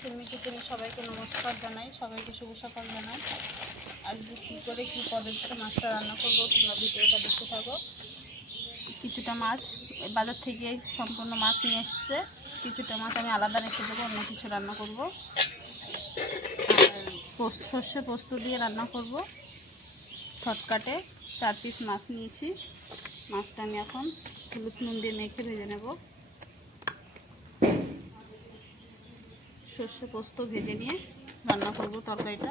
সিমি কিচেনে সবাইকে নমস্কার জানাই, সবাইকে শুভ সকাল জানাই। আজকে কী করে কী পদ্ধতিতে মাছটা রান্না করবো তোমরা ভিডিওটা দেখতে থাকো। কিছুটা মাছ বাজার থেকে সম্পূর্ণ মাছ নিয়ে এসছে, কিছুটা মাছ আমি আলাদা রেখে দেবো, অন্য কিছু রান্না করব। আর সর্ষে পোস্ত দিয়ে রান্না করব শর্টকাটে। 4 পিস মাছ নিয়েছি, মাছটা আমি এখন হলুদ নুন দিয়ে মেখে ভেজে নেব। সর্ষে পোস্ত ভেজে নিয়ে রান্না করব তরকারিটা।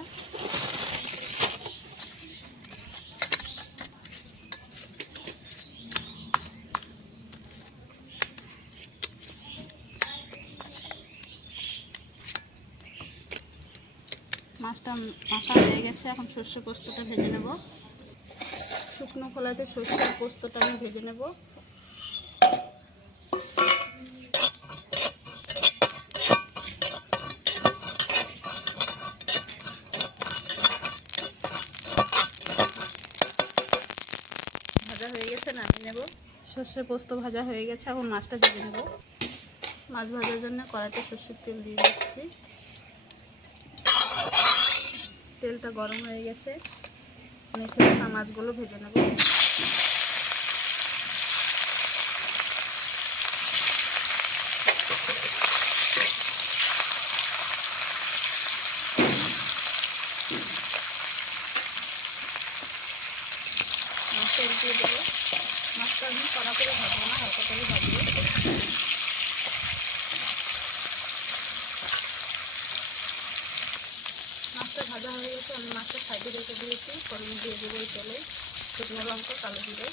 মাছটা মাখা হয়ে গেছে, এখন সর্ষে পোস্তটা ভেজে নেব। শুকনো খোলাতে সর্ষে পোস্তটা আমি ভেজে নেব। ভাজা হয়ে গেছে, নামিয়ে নেব। সর্ষে পোস্ত ভাজা হয়ে গেছে, এখন মাছটা ভেজে নেব। মাছ ভাজার জন্য কড়াইতে সর্ষের তেল দিয়ে দিচ্ছি। তেলটা গরম হয়ে গেছে, মেখে রাখা মাছগুলো ভেজে নেব। মাছটা উল্টিয়ে দেবো। মাছটা আমি কড়া করে ভাজবো না, হালকা করে ভাজবো। মাছটা ভাজা হয়ে গেছে, আমি মাছটা সাইডে রেখে দিয়েছি। ফোড়ন দিয়ে দেবো এই তেলে শুকনো লঙ্কা, কালো জিরে।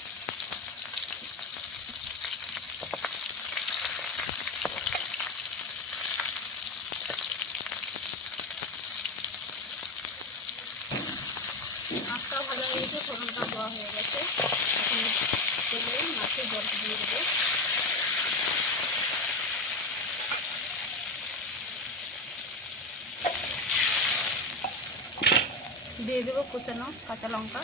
মাছটাও ভাজা হয়ে গেছে, ফোড়নটা দেওয়া হয়ে গেছে। এখন তেলে মাছের জল দিয়ে দেবো। দিয়ে দেবো কুচানো কাঁচা লঙ্কা।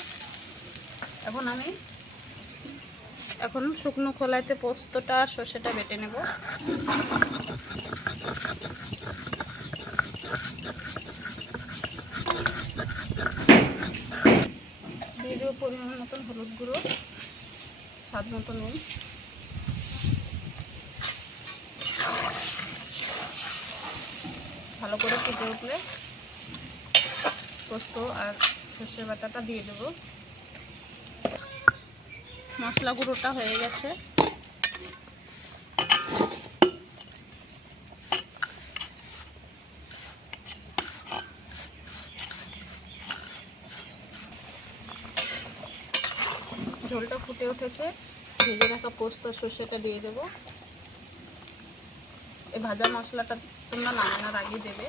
এখন শুকনো খোলাতে পোস্তটা আর সর্ষেটা বেটে নেব। দিয়ে দেবো পরিমাণ মতন হলুদ গুঁড়ো, স্বাদ মতো নুন। ভালো করে ফুটে উঠলে পোস্ত আর সর্ষে বাটাটা দিয়ে দেবো। মশলা গুঁড়োটা হয়ে গেছে। ঝোলটা ফুটে উঠেছে, ভেজে রাখা পোস্ত সর্ষেটা দিয়ে দেবো। এই ভাজা মশলাটা তোমরা নামানোর আগে দেবে।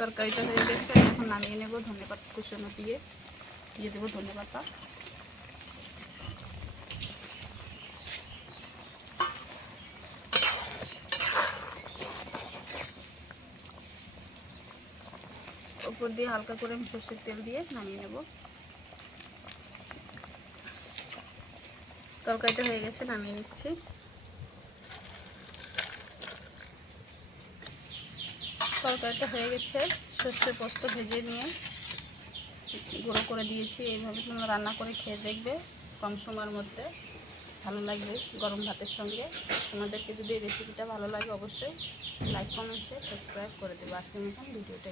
তরকারিটা হয়ে গেছে, আমি এখন নামিয়ে নেব। ধনেপাতা কুচনো দিয়ে দেবো ধনেপাতা। উপর দিয়ে হালকা করে আমি সর্ষের তেল দিয়ে নামিয়ে নেব। তরকারিটা হয়ে গেছে, নামিয়ে নিচ্ছি। তরকারিটা হয়ে গেছে, সর্ষে পোস্ত ভেজে নিয়ে গুঁড়ো করে দিয়েছি। এইভাবে তোমরা রান্না করে খেয়ে দেখবে, কম সময়ের মধ্যে ভালো লাগবে গরম ভাতের সঙ্গে। তোমাদেরকে যদি এই রেসিপিটা ভালো লাগে অবশ্যই লাইক কমেন্ট শেয়ার সাবস্ক্রাইব করে দেবো। আজকের মতন ভিডিওটা